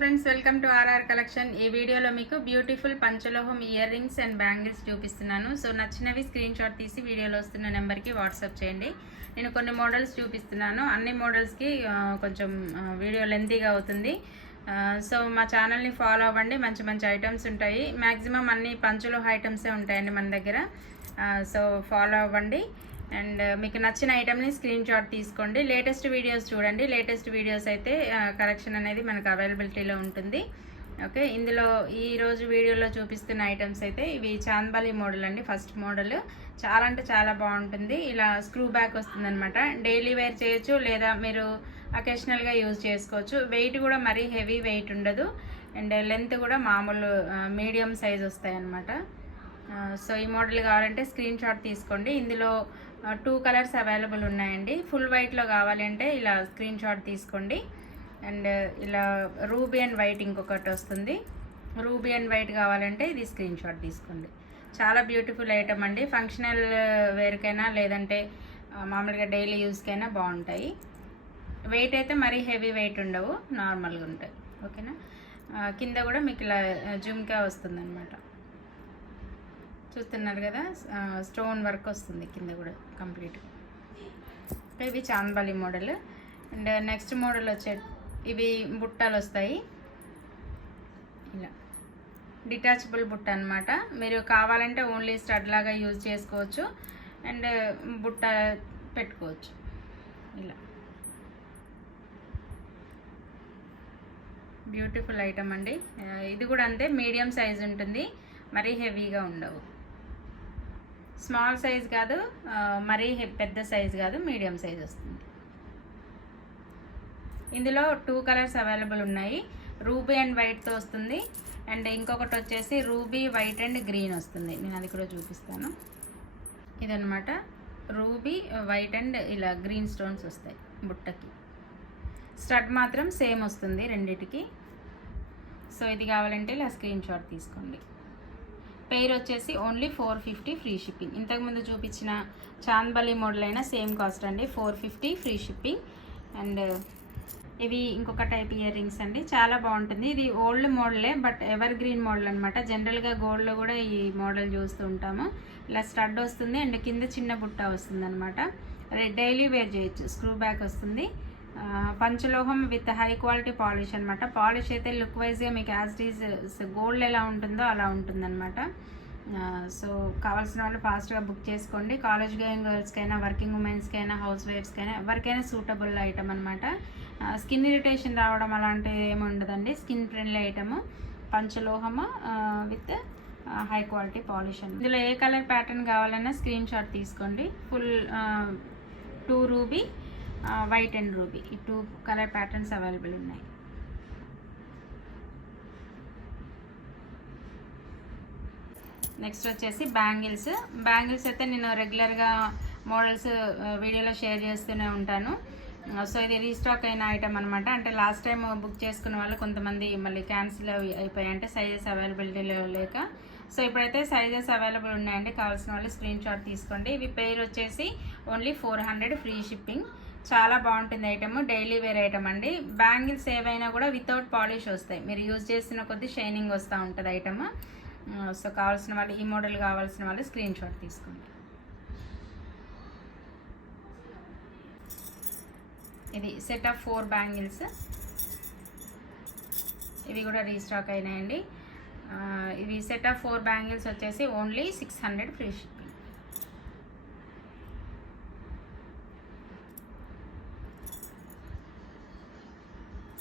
Friends, welcome to RR collection. ఈ వీడియోలో మీకు బ్యూటిఫుల్ పంచలోహం ఇయర్ రింగ్స్ అండ్ బ్యాంగిల్స్ చూపిస్తున్నాను. సో నచ్చినవి స్క్రీన్ షాట్ తీసి వీడియోలో వస్తున్న నెంబర్కి వాట్సాప్ చేయండి. నేను కొన్ని మోడల్స్ చూపిస్తున్నాను. అన్ని మోడల్స్కి కొంచెం వీడియో లెంతీగా అవుతుంది. సో మా ఛానల్ని ఫాలో అవ్వండి. మంచి మంచి ఐటమ్స్ ఉంటాయి. మ్యాక్సిమం అన్ని పంచలోహ ఐటమ్సే ఉంటాయండి మన దగ్గర. సో ఫాలో అవ్వండి. అండ్ మీకు నచ్చిన ఐటమ్ని స్క్రీన్ షాట్ తీసుకోండి. లేటెస్ట్ వీడియోస్ చూడండి. లేటెస్ట్ వీడియోస్ అయితే కలెక్షన్ అనేది మనకు అవైలబిలిటీలో ఉంటుంది. ఓకే, ఇందులో ఈరోజు వీడియోలో చూపిస్తున్న ఐటమ్స్ అయితే ఇవి చాంద్బాలి మోడల్ అండి. ఫస్ట్ మోడల్ చాలా అంటే చాలా బాగుంటుంది. ఇలా స్క్రూ బ్యాక్ వస్తుందన్నమాట. డైలీ వేర్ చేయొచ్చు, లేదా మీరు అకేషనల్గా యూజ్ చేసుకోవచ్చు. వెయిట్ కూడా మరీ హెవీ వెయిట్ ఉండదు. అండ్ లెంత్ కూడా మామూలు మీడియం సైజ్ వస్తాయి అన్నమాట. సో ఈ మోడల్ కావాలంటే స్క్రీన్ షాట్ తీసుకోండి. ఇందులో 2 కలర్స్ అవైలబుల్ ఉన్నాయండి. ఫుల్ వైట్లో కావాలి అంటే ఇలా స్క్రీన్ షాట్ తీసుకోండి. అండ్ ఇలా రూబీ అండ్ వైట్ ఇంకొకటి వస్తుంది. రూబీ అండ్ వైట్ కావాలంటే ఇది స్క్రీన్ షాట్ తీసుకోండి. చాలా బ్యూటిఫుల్ ఐటమ్ అండి. ఫంక్షనల్ వేర్కైనా లేదంటే మామూలుగా డైలీ యూస్కైనా బాగుంటాయి. వెయిట్ అయితే మరీ హెవీ వెయిట్ ఉండవు, నార్మల్గా ఉంటాయి. ఓకేనా. కింద కూడా మీకు ఇలా జుమ్కా వస్తుందన్నమాట. చూస్తున్నారు కదా, స్టోన్ వర్క్ వస్తుంది కింద కూడా కంప్లీట్. ఇవి chandbali model. And next model వచ్చే ఇవి బుట్టాలు వస్తాయి. ఇలా డిటాచబుల్ బుట్ట అనమాట. మీరు కావాలంటే ఓన్లీ స్టడ్ లాగా యూజ్ చేసుకోవచ్చు అండ్ బుట్ట పెట్టుకోవచ్చు. ఇలా బ్యూటిఫుల్ ఐటమ్ అండి. ఇది కూడా అంతే, మీడియం సైజ్ ఉంటుంది, మరీ హెవీగా ఉండవు. స్మాల్ సైజ్ కాదు, మరీ పెద్ద సైజ్ కాదు, మీడియం సైజ్ వస్తుంది. ఇందులో 2 కలర్స్ అవైలబుల్ ఉన్నాయి. రూబీ అండ్ వైట్తో వస్తుంది. అండ్ ఇంకొకటి వచ్చేసి రూబీ వైట్ అండ్ గ్రీన్ వస్తుంది. నేను అది కూడా చూపిస్తాను. ఇదనమాట రూబీ వైట్ అండ్ ఇలా గ్రీన్ స్టోన్స్ వస్తాయి బుట్టకి. స్టడ్ మాత్రం సేమ్ వస్తుంది రెండిటికి. సో ఇది కావాలంటే ఇలా స్క్రీన్ షాట్ తీసుకోండి. పెయిర్ వచ్చేసి ఓన్లీ 450 ఫ్రీ షిప్పింగ్. ఇంతకుముందు చూపించిన చాంద్బాలి మోడల్ అయినా సేమ్ కాస్ట్ అండి, 450 ఫ్రీ షిప్పింగ్. అండ్ ఇవి ఇంకొక టైప్ ఇయర్ రింగ్స్ అండి, చాలా బాగుంటుంది. ఇది ఓల్డ్ మోడలే, బట్ ఎవర్ గ్రీన్ మోడల్ అనమాట. జనరల్గా గోల్డ్లో కూడా ఈ మోడల్ చూస్తూ ఉంటాము. ఇలా స్టడ్ వస్తుంది అండ్ కింద చిన్న బుట్ట వస్తుంది అనమాట. డైలీ వేర్ చేయొచ్చు. స్క్రూ బ్యాక్ వస్తుంది. పంచలోహం విత్ హై క్వాలిటీ పాలిష్ అనమాట. పాలిష్ అయితే లుక్ వైజ్గా మీకు యాజ్ ఇట్ ఈజ్ గోల్డ్ ఎలా ఉంటుందో అలా ఉంటుందన్నమాట. సో కావాల్సిన వాళ్ళు ఫాస్ట్గా బుక్ చేసుకోండి. కాలేజ్ గోయింగ్ గర్ల్స్కైనా, వర్కింగ్ ఉమెన్స్కైనా, హౌస్ వైఫ్స్కైనా ఎవరికైనా సూటబుల్ ఐటమ్ అనమాట. స్కిన్ ఇరిటేషన్ రావడం అలాంటివి ఏమి ఉండదండి. స్కిన్ ఫ్రెండ్లీ ఐటమ్, పంచలోహము విత్ హై క్వాలిటీ పాలిష్ అని. ఇందులో ఏ కలర్ ప్యాటర్న్ కావాలన్నా స్క్రీన్ షాట్ తీసుకోండి. Full 2 ruby, white and ruby, ఈ 2 కలర్ ప్యాటర్న్స్ అవైలబుల్ ఉన్నాయి. నెక్స్ట్ వచ్చేసి బ్యాంగిల్స్. బ్యాంగిల్స్ అయితే నేను రెగ్యులర్గా మోడల్స్ వీడియోలో షేర్ చేస్తూనే ఉంటాను. సో ఇది రీస్టాక్ అయిన ఐటమ్ అనమాట. అంటే లాస్ట్ టైం బుక్ చేసుకున్న వాళ్ళు కొంతమంది మళ్ళీ క్యాన్సిల్ అయిపోయాయి, అంటే సైజెస్ అవైలబిలిటీలో లేక. సో ఇప్పుడైతే సైజెస్ అవైలబుల్ ఉన్నాయండి. కావాల్సిన వాళ్ళు స్క్రీన్ షాట్ తీసుకోండి. ఇవి పెయిర్ వచ్చేసి ఓన్లీ 400 ఫ్రీ షిప్పింగ్. చాలా బాగుంటుంది ఐటమ్, డైలీ వేర్ ఐటమ్ అండి. బ్యాంగిల్స్ ఏవైనా కూడా వితౌట్ పాలిష్ వస్తాయి. మీరు యూజ్ చేసిన కొద్దీ షైనింగ్ వస్తూ ఉంటుంది ఐటమ్. సో కావాల్సిన వాళ్ళు, ఈ మోడల్ కావాల్సిన వాళ్ళు స్క్రీన్ షాట్ తీసుకోండి. ఇది సెట్ ఆఫ్ 4 బ్యాంగిల్స్. ఇవి కూడా రీస్టాక్ అయినాయండి. ఇవి సెట్ ఆఫ్ 4 బ్యాంగిల్స్ వచ్చేసి ఓన్లీ 600 ఫ్రీ షిప్పింగ్.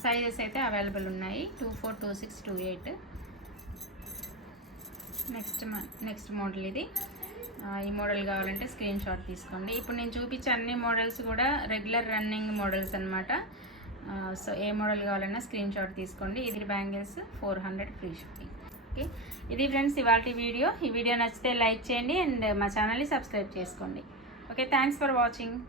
సైజెస్ అయితే అవైలబుల్ ఉన్నాయి, 24, 26, 28. నెక్స్ట్ మోడల్ ఇది. ఈ మోడల్ కావాలంటే స్క్రీన్ షాట్ తీసుకోండి. ఇప్పుడు నేను చూపించే అన్ని మోడల్స్ కూడా రెగ్యులర్ రన్నింగ్ మోడల్స్ అనమాట. సో ఏ మోడల్ కావాలన్నా స్క్రీన్ షాట్ తీసుకోండి. ఇది బ్యాంగిల్స్ 400 ఫ్రీ షిప్పింగ్. ఓకే, ఇది ఫ్రెండ్స్ ఇవాల్టి వీడియో. ఈ వీడియో నచ్చితే లైక్ చేయండి అండ్ మా ఛానల్ని సబ్స్క్రైబ్ చేసుకోండి. Okay, thanks for watching.